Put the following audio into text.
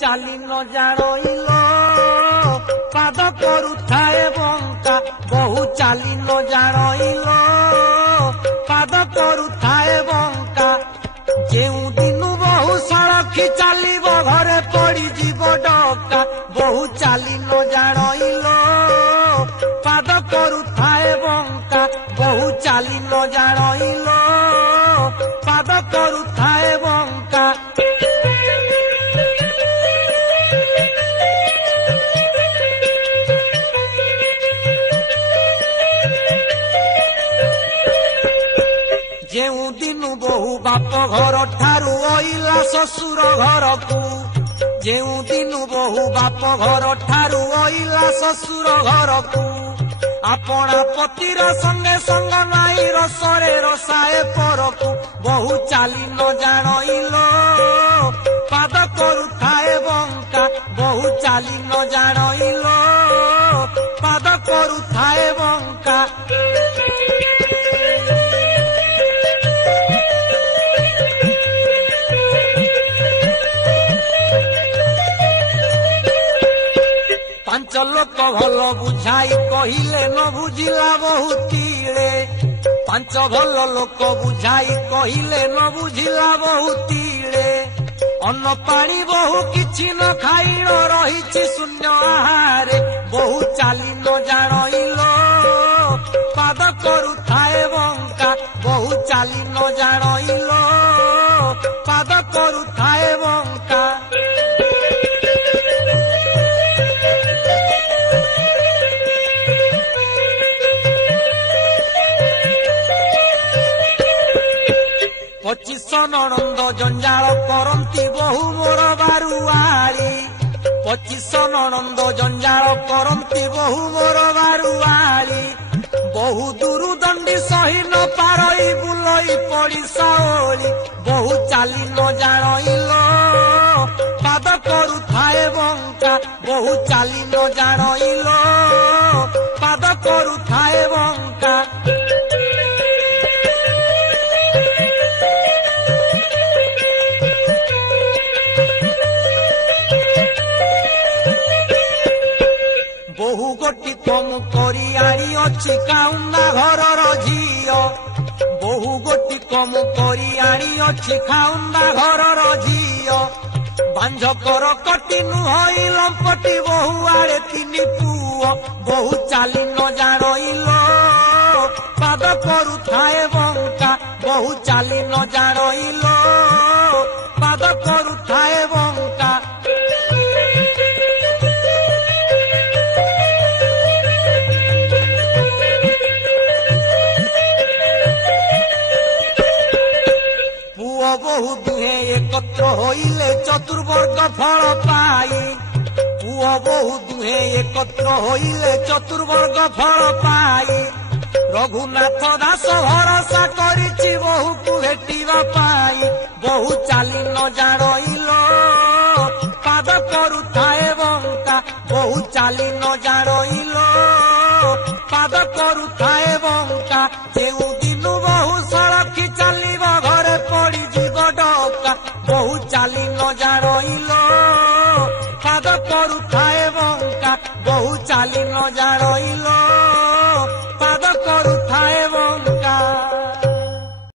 ଚାଲି ନ ଜାଣିଲ ପାଦ କରୁଥାଏ ବଙ୍କା ବହୁ ଚାଲି ନ ଜାଣିଲ ପାଦ କରୁଥାଏ ବଙ୍କା ଯେଉଁ ଦିନୁ ବହୁ ସଳଖି ଚାଲିବ ଘରେ ପଡ଼ିଯିବ ଡକା ବହୁ ଚାଲି ନ ଜାଣିଲ ପାଦ କରୁଥାଏ ବଙ୍କା ବହୁ ଚାଲି ନ ଜାଣିଲ ପାଦ କରୁଥାଏ ବଙ୍କା ଯେଉଁ ଦିନୁ ବହୁ ବାପ ଘର ଠାରୁ ଅଇଲା ଶ୍ୱଶୁର ଘରକୁ ଯେଉଁ ଦିନୁ ବହୁ ବାପ ଘର ଠାରୁ ଅଇଲା ଶ୍ୱଶୁର ଘରକୁ ଆପଣା ପତିର ସଙ୍ଗେ ସଙ୍ଗ ନାଇଁ ରସରେ ରସାଏ ପରକୁ ବହୁ ଚାଲି ନ ଜାଣିଲ ପାଦ କରୁଥାଏ ବଙ୍କା ବହୁ ଚାଲି ନ ଜାଣିଲ ପାଦ କରୁଥାଏ ବଙ୍କା ପାଞ୍ଚ ଲୋକ ଭଲ ବୁଝାଇ କହିଲେ ନ ବୁଝିଲା ବହୁତିଳେ ପାଞ୍ଚ ଭଲ ଲୋକ ବୁଝାଇ କହିଲେ ନ ବୁଝିଲା ବହୁତିଳେ ଅନ୍ନ ପାଣି ବହୁ କିଛି ନ ଖାଇଣ ରହିଛି ଶୂନ୍ୟ ଆହାରେ ବହୁ ଚାଲି ନ ଜାଣିଲ ପାଦ କରୁଥାଏ ବଙ୍କା ବହୁ ଚାଲି ନ ଜାଣିଲ ପାଦ କରୁଥାଏ ବଙ୍କା ପଚିଶ ନଣନ୍ଦ ଜଞ୍ଜାଳ କରନ୍ତି ବହୁ ମୋର ବାରୁଆଳି ପଚିଶ ନଣନ୍ଦ ଜଞ୍ଜାଳ କରନ୍ତି ବହୁ ମୋର ବାରୁଆଳି ବହୁ ଦୂରୁ ଦଣ୍ଡି ସହି ନ ପାରଇ ବୁଲଇ ପଡ଼ିଶା ଓଳି ବହୁ ଚାଲି ନ ଜାଣିଲ ପାଦ କରୁଥାଏ ବଙ୍କା ବହୁ ଚାଲି ନ ଜାଣିଲ ପାଦ କରୁଥାଏ ବଙ୍କା ବହୁ ଗୋଟି କମ କରି ଆଣି ଅଛି କାଉନା ଘରର ଝିଅ ବହୁ ଗୋଟି କମ କରି ଆଣି ଅଛି ଖାଉନା ଘରର ଝିଅ ବାଞ୍ଝକର କଟି ନୁହଇ ଲମ୍ପଟି ବହୁ ଆଡ଼େ ତିନି ପୁଅ ବହୁ ଚାଲି ନ ଜାଣିଲ ପାଦ କରୁଥାଏ ବଙ୍କା ବହୁ ଚାଲି ନ ଜାଣିଲ ପାଦ କରୁଥାଏ ବଙ୍କା ପୁଅ ବହୁ ଦୁହେଁ ଏକତ୍ର ହୋଇଲେ ଚତୁର୍ବର୍ଗ ଫଳ ପାଇ ପୁଅ ବହୁ ଦୁହେଁ ଏକତ୍ର ହୋଇଲେ ଚତୁର୍ବର୍ଗ ଫଳ ପାଇ ରଘୁନାଥ ଦାସ ଭରସା କରିଛି ବହୁକୁ ଭେଟିବା ପାଇଁ ବହୁ ଚାଲି ନ ଜାଣିଲ ପାଦ କରୁଥାଏ ବଙ୍କା ବହୁ ଚାଲି ନ ଜାଣିଲ ପାଦ କରୁଥାଏ ବଙ୍କା ଯେଉଁ ଦିନୁ ବହୁ ସଳଖି ଚାଲିବ ଘରେ ପଡ଼ିଯିବ ଡକା ବହୁ ଚାଲି ନ ଜାଣିଲ ପାଦ କରୁଥାଏ ବଙ୍କା ବହୁ ଚାଲି ନ ଜାଣିଲ